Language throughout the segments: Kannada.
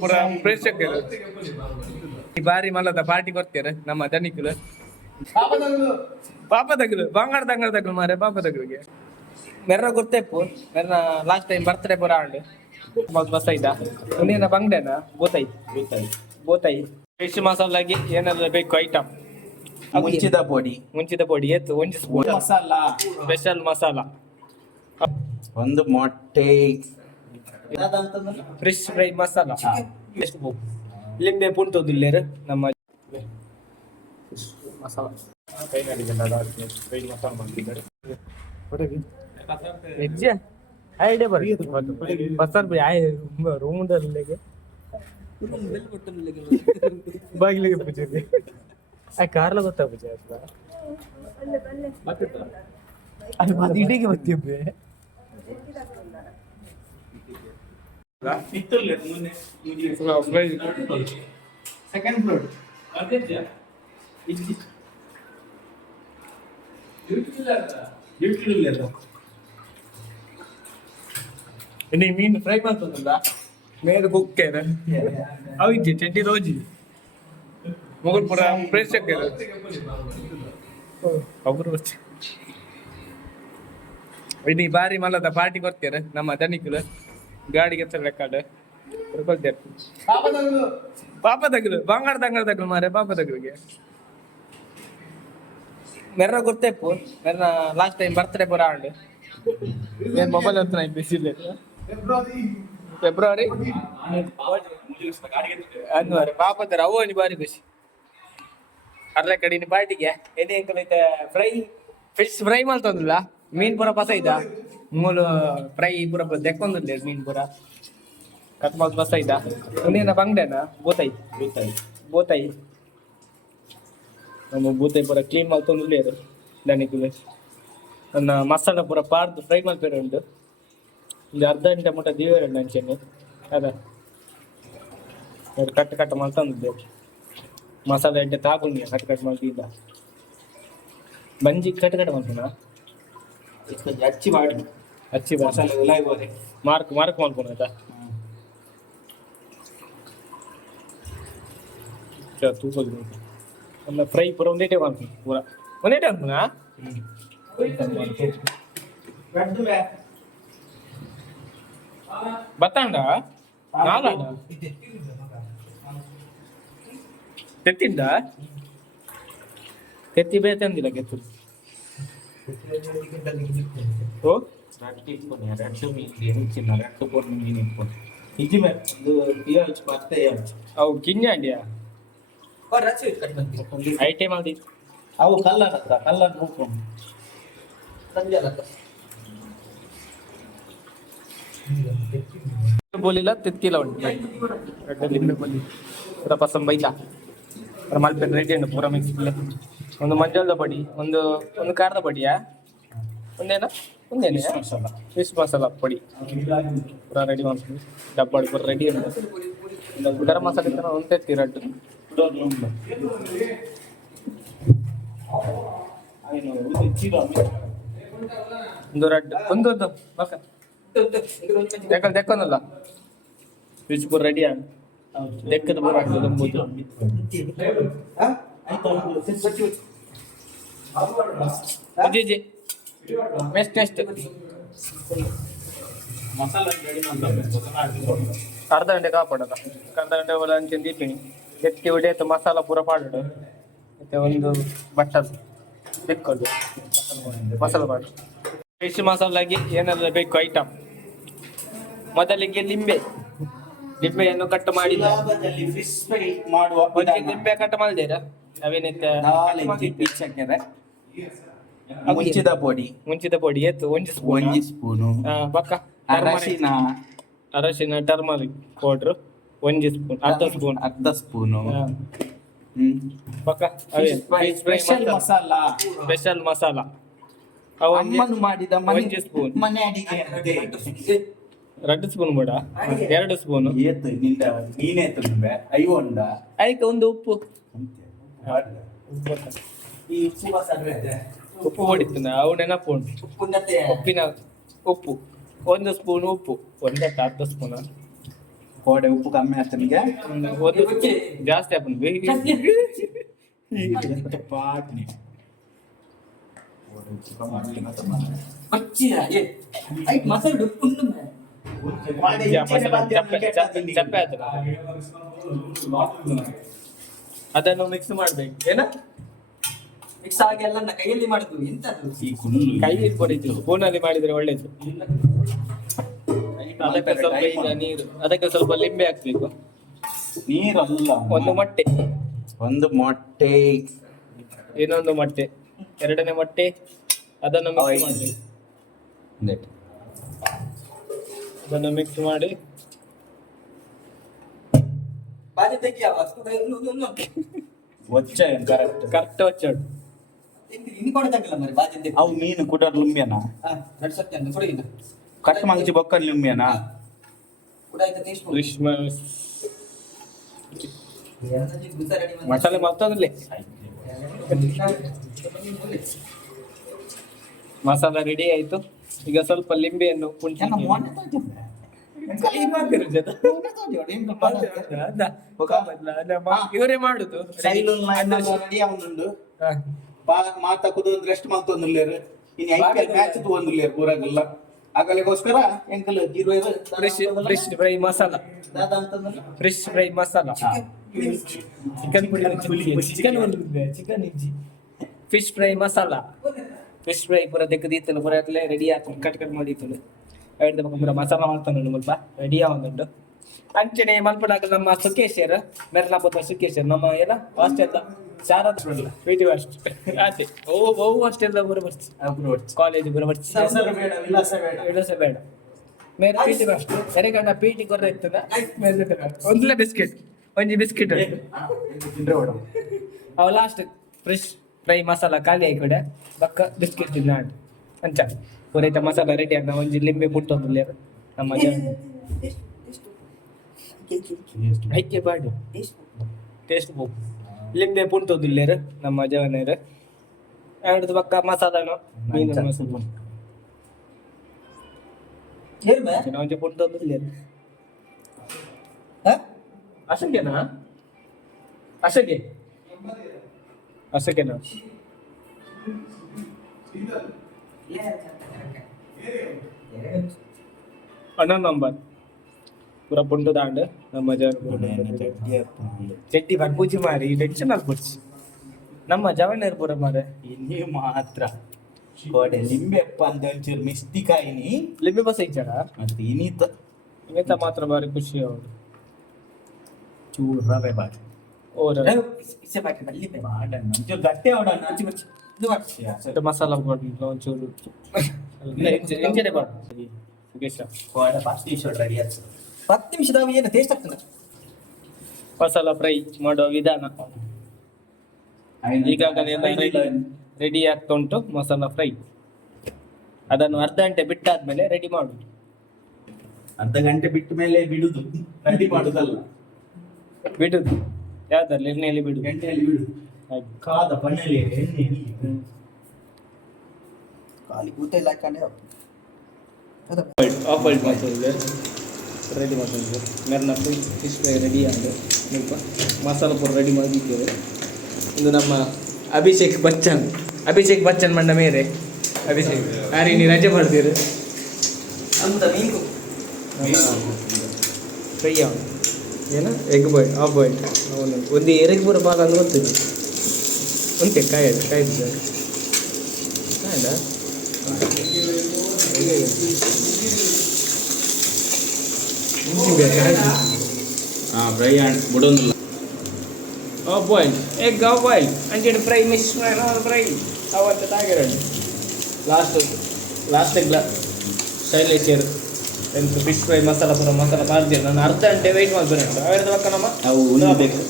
ಪುರ ಪ್ರೇಕ್ಷಕರು ಈ ಬಾರಿ ಮಲ್ಲದ ಪಾರ್ಟಿ ಕೊಡ್ತಾರೆ ನಮ್ಮ ಧನಿಕರು ಪಾಪ ತಗಲು ಬಂಗಾರ ತಗಲು ಮಾರೆ ಪಾಪ ತಗಲಿಗೆ ಮೆರ್ರ ಗೊತ್ತೇಪು ಮೆರ್ರ ಲಾಸ್ಟ್ ಟೈಮ್ ಬರ್ತ್ಡೇ ಪುರ ಆಂಡ್ ಬಸ್ ಐತಾ ಉಂಡಿನ ಬಂಗ್ಡೆನ ಬೋತಾಯಿ ಬೋತಾಯಿ ಫಿಶ್ ಮಸಾಲಾಗಿ ಏನಾದ್ರು ಬೇಕು ಐಟಮ್ ಮುಂಚಿದ ಪೊಡಿ ಎತ್ತು ಒಂಜಿ ಸ್ಪೂನ್ ಮಸಾಲಾ ಸ್ಪೆಷಲ್ ಮಸಾಲ ಒಂದು ಮೊಟ್ಟೆ ಫ್ರೆಶ್ ಫ್ರೈ ಮಸಾಲ ಎಷ್ಟು ಲಿಂಬೆ ಪುಂಟೋದಿಲ್ಲೇರು ನಮ್ಮ ಮಸಾಲ ಫ್ರೈ ಮಸಾಲ ಮಾಡಿದ್ದಾರೆ ಹೆಜ್ಜೆ ಐಡಿಯಾ ಬರ್ತದೆ ಬಸ್ಸರ್ ರೂಮ್ದಲ್ಲಿಗೆ ಬಾಗಿಲಿಗೆ ಪೂಜೆ ಕಾರ್ಲ ಗೊತ್ತಾ ಪೂಜೆ ಅದು ಇಡಿಗೆ ಬರ್ತೀವಿ ಸೆಕೆಂಡ್ ಫ್ಲೋರ್ ಇನ್ನು ಮೀನು ಫ್ರೈ ಮಾಡ್ತದಲ್ಲ ಮೇಲೆ ಕುಕ್ಕೇನ ಅವಿದ್ದೆ ಚಟ್ನಿ ರೋಜಿ ಮೊಗಲ್ ಪುರ ಪ್ರೇಕ್ಷಕರು ಒಬ್ಬರು ಇನ್ನು ಈ ಬಾರಿ ಮಲ್ಲದ ಪಾರ್ಟಿ ಕೊಡ್ತಾರೆ ನಮ್ಮ ಧನಿಕರು ಗಾಡಿಗೆ ರೆಕಾರ್ಡ್ ಕೊಡ್ತಾರೆ ಪಾಪ ತಗಲು ಬಂಗಾರ ತಗಲು ಮಾರೆ ಪಾಪ ತಗಲಿಗೆ ಮೆರ್ರ ಗೊತ್ತೇಪು ಮೆರ್ರ ಲಾಸ್ಟ್ ಟೈಮ್ ಬರ್ತ್ಡೇ ಪುರ ಆಂಡ್ ಏನ್ ಮೊಬೈಲ್ ಹತ್ರ ಬಿಸಿಲ್ಲ ಫೆಬ್ರವರಿ ಅನ್ನುವರೆ ಪಾಪ ತರ ಅವು ನೀ ಬಾರಿ ಖುಷಿ ಅರ್ಲೆ ಕಡೆ ಪಾರ್ಟಿಗೆ ಎದೆ ಅಂಕಲ್ ಐತೆ ಫ್ರೈ ಫಿಶ್ ಫ್ರೈ ಮಾಡ್ತಂದಿಲ್ಲ ಮೀನ್ ಪುರ ಪಸ ಇದ್ದ ಮೂಲು ಫ್ರೈ ಪುರ ದೆಕ್ಕೊಂದಿಲ್ಲ ಮೀನ್ ಪುರ ಕತ್ಮಾಲ್ ಬಸ ಇದ್ದ ಉಂಡಿನ ಬಂಗ್ಡೆನ ಬೋತಾಯಿ ನಮ್ಮ ಬೂತಾಯಿ ಪುರ ಕ್ಲೀನ್ ಮಾಡ್ತಂದಿಲ್ಲ ಅದು ದನಿಕುಲೆ ನನ್ನ ಮಸಾಲ ಪುರ ಪಾರ್ದು ಫ್ರೈ ಮಾಡ್ತಾರೆ ಉಂಟು ಒಂದು ಅರ್ಧ ಗಂಟೆ ಮುಟ್ಟ ದೀವೇರ ನಂಚೆನೆ ಅದ ಕಟ್ ಮಾಡ್ತಂದಿದ್ದೆ ಮಸಾಲೆ ಎಡ್ಡೆ ತಾಗುಂಡಿ ಕಟ್ ಮಾಡ್ತಿದ್ದ ಬಂಜಿ ಕಟ್ ಮಾಡ್ತಾನ ಅಚ್ಚಿ ಮಾಡಿ ಮಸಾಲೆ ಮಾರ್ಕ್ ಮಾಡ್ಕೊಂಡು ಆಯ್ತಾ ತೂಕಲ್ ಒಂದು ಫ್ರೈ ಪೂರ ಒಂದೇಟೆ ಮಾಡ್ತೀನಿ ಪೂರ ಒಂದೇಟೆ ಅಂತಾನ ಬತ್ತಾಂಡ ನಾಲಾಂಡ ತೆತ್ತಿಂದ ತೆತ್ತಿ ಬೇತೆ ಅಂದಿಲ್ಲ ಕೆತ್ತು ಓ ಅವು ಕಿಂಜಾಂಡಿಯಾ ಐಟಮ್ ಅಲ್ಲಿ ಅವು ಕಲ್ಲರ್ ನೋಡ್ಕೊಂಡು ಬೋಲಿಲ್ಲ ತೆತ್ತಿಲ್ಲ ಉಂಟು ಲಿಂಬೆ ಬೋಲಿ ಪೂರ ಪಸಂ ಬೈತಾ ಮಲ್ಪೆ ರೆಡಿ ಉಂಟು ಪೂರ ಮಿಕ್ಸ್ ಒಂದು ಮಂಜಾಳದ ಪಡಿ ಒಂದು ಖಾರದ ಪಡಿಯಾ ಒಂದೇನಾ ಫಿಶ್ ಮಸಾಲ ಪುಡಿ ಪೂರ ರೆಡಿ ಮಾಡ್ತೀವಿ ಡಬ್ಬಾಡಿ ಪೂರ ರೆಡಿ ಉಂಟು ಗರಂ ಮಸಾಲೆ ಇತ್ತು ಒಂದು ತೆತ್ತಿ ರಡ್ಡು ಒಂದು ರಡ್ಡು ಒಂದು ಮಕ್ಕ ದೆಕ್ಕೊಂದಲ್ಲ ಫಿಶ್ ಪೂರ ರೆಡಿ ಆಗ ದೆಕ್ಕದ ಪೂರ ಆಗ್ತದೆ ಜಿ ನೆಕ್ಸ್ಟ್ ಅರ್ಧ ಗಂಟೆ ಕಾಪಾಡೋದ ಅರ್ಧ ಗಂಟೆ ಒಳ ಅಂಚೆ ದೀಪಿನಿ ಎತ್ತಿ ಹೊಡೆಯತ್ತು ಮಸಾಲ ಪೂರ ಪಾಡೋದು ಮತ್ತೆ ಒಂದು ಬಟ್ಟಲ್ ಬೆಕ್ಕೋದು ಮಸಾಲ ಪಾಡು ಫಿಶ್ ಮಸಾಲಾಗಿ ಏನಾದ್ರು ಬೇಕು ಐಟಮ್ ಮೊದಲಿಗೆ ಲಿಂಬೆಯನ್ನು ಕಟ್ ಮಾಡಿ ಲಿಂಬೆ ಕಟ್ ಮಾಡಿದ್ದೀರಾ ಅವೇನಿತ್ತು ಮುಂಚಿದ ಪೊಡಿ ಎತ್ತು ಒಂಜಿ ಸ್ಪೂನು ಪಕ್ಕ ಅರಶಿನ ಟರ್ಮರಿಕ್ ಪೌಡ್ರ್ ಒಂಜಿ ಸ್ಪೂನ್ ಅರ್ಧ ಸ್ಪೂನು ಪಕ್ಕ ಸ್ಪೆಷಲ್ ಮಸಾಲ ಮಾಡಿದ ಒಂಜಿ ಸ್ಪೂನ್ ಎರಡು ಸ್ಪೂನ್ ಬೇಡ 2 ಸ್ಪೂನ್ ಅದಕ್ಕೆ ಒಂದು ಉಪ್ಪು ಹೊಡಿತಾನೆ ಅವು ನೆನಪು ಉಂಟು ಉಪ್ಪು 1 ಸ್ಪೂನ್ ಉಪ್ಪು ಒಂದಕ್ಕೆ ಅರ್ಧ ಸ್ಪೂನ್ ಕೋಡೆ ಉಪ್ಪು ಕಮ್ಮಿ ಆಗ್ತದೆ ನಿಮಗೆ ಒಂದು ಜಾಸ್ತಿ ಹಾಕೊಂಡು ಪಾಟ್ನಿ ಚಪ್ಪೆ ಆಯ್ತು ಅದನ್ನು ಮಿಕ್ಸ್ ಮಾಡ್ಬೇಕು ಏನ ಮಿಕ್ಸ್ ಆಗಿ ಎಲ್ಲ ಕೈಯಲ್ಲಿ ಮಾಡುದು ಎಂತದು ಕೈಯಲ್ಲಿ ಬರೀತು ಸ್ಪೂನಲ್ಲಿ ಮಾಡಿದ್ರೆ ಒಳ್ಳೇದು. ಅದಕ್ಕೆ ಸ್ವಲ್ಪ ಈಗ ನೀರು, ಅದಕ್ಕೆ ಸ್ವಲ್ಪ ಲಿಂಬೆ ಹಾಕ್ಬೇಕು. ನೀರಲ್ಲ, ಒಂದು ಮೊಟ್ಟೆ, ಇನ್ನೊಂದು ಮೊಟ್ಟೆ, ಎರಡನೇ ಮೊಟ್ಟೆ, ಅದನ್ನು ಮಿಕ್ಸ್ ಮಾಡಬೇಕು. ಅದನ್ನು ಮಿಕ್ಸ್ ಮಾಡಿ ಬಾಜಿ ತೆಗಿಯವ ಕರೆಕ್ಟ್ వచ్చాడు. ಅವು ಮೀನು ಕುಟರ್ ಲುಂಬಿಯನಾ ಕಟ್ ಮಂಗಿಸಿ ಬೊಕ್ಕ ಲುಂಬಿಯನಾ ಮಸಾಲೆ ಮತ್ತೊಂದ್ಲೆ ಮಸಾಲ ರೆಡಿ ಆಯ್ತು. ಈಗ ಸ್ವಲ್ಪ ಲಿಂಬೆಯನ್ನು ಇವರೇ ಮಾಡುದು ಮಾತ ಕುದೊಂದು ರೆಸ್ಟ್ ಮಾಡ್ತೊಂದಿಲ್ಲೇರು ಇನ್ನು ಐಪಿಎಲ್ ಮ್ಯಾಚ್ ತಗೊಂದಿಲ್ಲೇರು ಪೂರಾಗಲ್ಲ ಆಗಲಿಗೋಸ್ಕರ ಎಂಕಲ್ fresh fry masala, fresh fry masala, chicken fish fry masala, fish fry ಪೂರ ತೆಗೆದಿತ್ತಲ್ಲ ಪೂರ ರೆಡಿ ಆಗ್ತದೆ. ಕಟ್ ಮಾಡಿತ್ತು ಐದು ಪೂರ ಮಸಾಲ ಮಾಡ್ತಾನು ಮಲ್ಪ ರೆಡಿ ಆಗುಂಟು. ಅಂಚನೆ ಮಲ್ಪಡಾಗ ನಮ್ಮ ಸುಖೇಶ್ವರ ಮೆರ್ಲಾಪುರ ಸುಖೇಶ್ವರ ನಮ್ಮ ಏನ ಹಾಸ್ಟೆಲ್ ಶಾರದ್ ಪೀಟಿ ಅಷ್ಟು ಅದೇ ಓ ಹಾಸ್ಟೆಲ್ ಕಾಲೇಜ್ ವಿಳಾಸ ಬೇಡ ಮೇರೆ ಪೀಟಿ ಅಷ್ಟು ಎರೆಗಂಡ ಪೀಟಿ ಕೊರ್ರೆ ಇರ್ತದ ಒಂದ್ಲೆ ಬಿಸ್ಕೆಟ್ ಒಂಜಿ ಬಿಸ್ಕೆಟ್ ಅವ ಲಾಸ್ಟ್ ಫ್ರೆಶ್ ಫ್ರೈ ಮಸಾಲ ಖಾಲಿ ಆಯ್ಕೊಡೆ ಬಕ್ಕ ಬಿಸ್ಕೆಟ್ ತಿನ್ನಾಡು ಅಂಚ ಪೂರೈತ ಮಸಾಲ ರೆಡಿ ಆಗ ಒಂಜಿ ಲಿಂಬೆ ಪುಟ್ಟೊಂದಿಲ್ಲ ನಮ್ಮ ಐಕೆ ಬಾಡಿ ಟೇಸ್ಟ್ ಬೇಕು ಲಿಂಬೆ ಪುಂಟೋದಿಲ್ಲೇರು ನಮ್ಮ ಜವನೇರು ಎರಡು ಪಕ್ಕ ಮಸಾಲನು ಮೀನು ಮಸಾಲ ಒಂಚೆ ಪುಂಟೋದಿಲ್ಲೇರು ಅಸಂಗೆನಾ ಅಸಂಗೆನಾ ಅಣ್ಣ ನಂಬರ್ ಪೂರ ಪುಂಟು ದಾಂಡ್ ನಮ್ಮ ಚಟ್ಟಿ ಬರ್ಪೂಜಿ ಮಾರಿ ಟೆನ್ಷನ್ ಆಗ್ಬಿಡ್ಸಿ ನಮ್ಮ ಜವಣ್ಣರು ಪೂರ ಮಾರ ಇಲ್ಲಿ ಮಾತ್ರ ಕೋಡೆ ಲಿಂಬೆಪ್ಪ ಅಂತ ಒಂಚೂರು ಮಿಸ್ತಿಕಾಯಿನಿ ಲಿಂಬೆ ಬಸ ಇಚ್ಚಾರ ಮತ್ತೆ ಇನ್ನಿತ ಮಾತ್ರ ಬಾರಿ ಖುಷಿ ಅವರು ಚೂರು ರವೆ ಬಾಡಿ ಒಂಚೂರು ಗಟ್ಟೆ ಹೊಡೋಣ ಮಸಾಲ ಕೊಡ್ಲಿಲ್ಲ ಒಂಚೂರು ಎಂಜನೆ ಬಾಡು ಕೋಡೆ 10 ನಿಮಿಷ ರೆಡಿ ಆಗ್ತದೆ. 10 ನಿಮಿಷದಾಗ ಏನು ಟೇಸ್ಟ್ ಆಗ್ತದೆ. ಮಸಾಲ ಫ್ರೈ ಮಾಡುವ ವಿಧಾನ ಈಗಾಗಲೇ ರೆಡಿ ಆಗ್ತಾ ಉಂಟು. ಮಸಾಲ ಫ್ರೈ ಅದನ್ನು ಅರ್ಧ ಗಂಟೆ ಬಿಟ್ಟಾದ್ಮೇಲೆ ರೆಡಿ ಮಾಡುದು. ಅರ್ಧ ಗಂಟೆ ಬಿಟ್ಟ ಮೇಲೆ ಬಿಡುದು, ರೆಡಿ ಮಾಡುದಲ್ಲ, ಬಿಡುದು ಯಾವ್ದ್ರಲ್ಲಿ ಎಣ್ಣೆಯಲ್ಲಿ ಬಿಡುದು, ಎಣ್ಣೆಯಲ್ಲಿ ಬಿಡುದು, ಕಾದ ಪಣ್ಣೆಯಲ್ಲಿ ಎಣ್ಣೆಯಲ್ಲಿ ಖಾಲಿ ಕೂತೆಲ್ಲ ಹಾಕೊಂಡೆ ಆಫ್ ಬಾಯ್ಲ್ಡ್ ಮಾಡ್ತಿದ್ದೆ ರೆಡಿ ಮಾಡ್ತಿದ್ದೆ. ಮೆರ್ನ ಫಿಶ್ ಫ್ರೈ ರೆಡಿ ಆಗಿದೆ. ಸ್ವಲ್ಪ ಮಸಾಲ ಪೂರ ರೆಡಿ ಮಾಡಿದ್ದೇವೆ. ಇದು ನಮ್ಮ ಅಭಿಷೇಕ್ ಬಚ್ಚನ್ ಮಂಡ ಮೇಲೆ ಅಭಿಷೇಕ್ ಯಾರಿ ನೀವು ರಜೆ ಮಾಡ್ತೀರಿ ಮೀನು ಫ್ರೈ ಏನು ಎಗ್ ಬಾಯ್ಲ್ ಆಫ್ ಬಾಯ್ಲ್ಡ್ ಅವನು ಒಂದು ಎರೆಗ್ ಪೂರ ಭಾಗ ಅಂದ್ರೆ ಗೊತ್ತಿದೆ ಉಂಟೆ ಕಾಯ್ದು ಫ್ರೈ ಬಿಡೋದಿಲ್ಲ. Of boiled egg of boiled ಅಂಚೆ ಫ್ರೈ ಮಿಕ್ಸ್ ಫ್ರೈ ಅವಂತ ತಾಗಿರಂడి ಲಾಸ್ಟ್ ಎಗ್ಲ ಶೈಲೇಶರು ಎಂತ ಫಿಶ್ ಫ್ರೈ ಮಸಾಲ ಪೂರ ಮಸಾಲ ಬಾರ್ದಿಲ್ಲ. ನಾನು ಅರ್ಧ ಗಂಟೆ ವೆಯ್ಟ್ ಮಾಡ್ಬೇಕು ಅವೆರಡು ಪಕ್ಕ ನಮ್ಮ ಅವು ಉಣ್ಣಬೇಕು.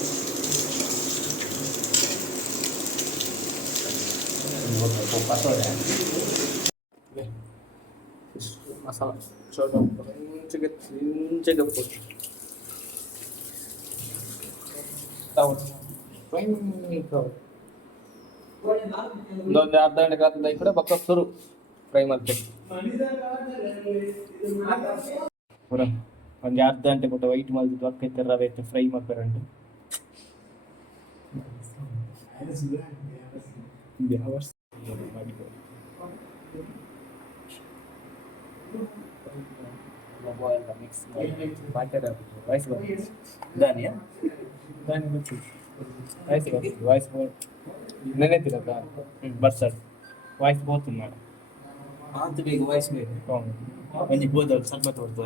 ಮಸಾಲ ಇಂಚೆಗೆ ಪುಡಿ ಒಂದು ಅರ್ಧ ಗಂಟೆ ಕಾದ ಕೂಡ ಪಕ್ಕ ಸುರು ಫ್ರೈ ಮಾಡ್ಬೇಕು ಪೂರ ಒಂದು ಅರ್ಧ ಗಂಟೆ ಕೊಟ್ಟು ವೈಟ್ ಮಾಡಿದ್ದು ಅಕ್ಕೈತೆ ರವೆ ಫ್ರೈ ಮಾಡ್ಬೇರಂಟು ಮಿಕ್ಸ್ ಮಾಡಿ ವಾಯ್ಸ್ ದಾನಿಯಾ ವಾಯ್ಸ್ ನೆನೆತಿರತ್ತ ಬರ್ಸಡ್ ವಾಯ್ಸ್ ಬೋತು ಮಾಡ ಮಾತು ಬೇಕು ವಾಯ್ಸ್ ಬೇಕು ಒಂಜಿ ಬೋದ ಸ್ವಲ್ಪ ತೋರ್ದು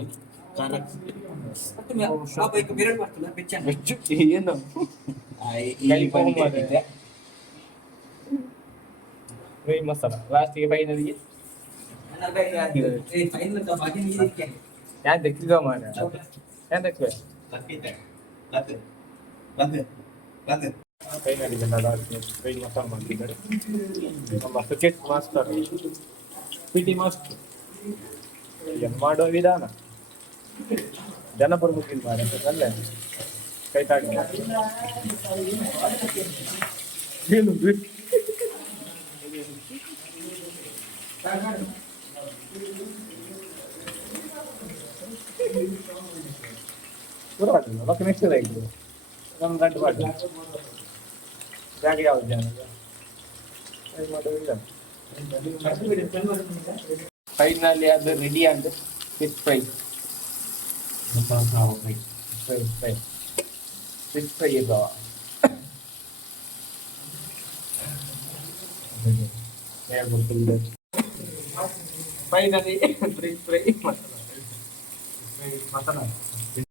ಖಾರ ಬಿರಡ್ ಮಾಡ್ತಲ್ಲ ಬೆಚ್ಚ ಏನು ಫ್ರೈ ಮಸಾಲ ಲಾಸ್ಟಿಗೆ ಫೈನಲ್ಗೆ ಯಾನ್ ತೆಕ್ಕಿಗ ಮಾಡ ಯಾನ್ ತೆಕ್ಕ ಫೈನಲಿಗೆ ಫ್ರೈ ಮಸಾಲ ಮಾಡಿದ್ದಾರೆ ನಮ್ಮ ಕ್ರಿಕೆಟ್ ಮಾಸ್ಟರ್ PT ಮಾಸ್ಟರ್ ಏನು ಮಾಡೋ ವಿಧಾನ ಜನಪರ ಮುಗಿಲ್ ಮಾಡ ಅಲ್ಲೇ ಕೈ ತಾಡಿ ಏನು ಪೂರ್ವಾಡಿಲ್ಲ ಮತ್ತೆ ನೆಕ್ಸ್ಟ್ ಆಯ್ತು ಒಂದು ಗಂಟೆ ಮಾಡಿ ಜಾಗ ಯಾವ್ದು ಜನ ಮಾಡೋದಿಲ್ಲ ಫೈನಲಿ ಅದು ರೆಡಿ ಆಗಿದೆ ಫಿಶ್ ಫ್ರೈ ಫಿಶ್ ಫ್ರೈ ಇದ್ದಾವ ಫೈನಲಿ ಫಿಶ್ ಫ್ರೈ ಮಸಾಲ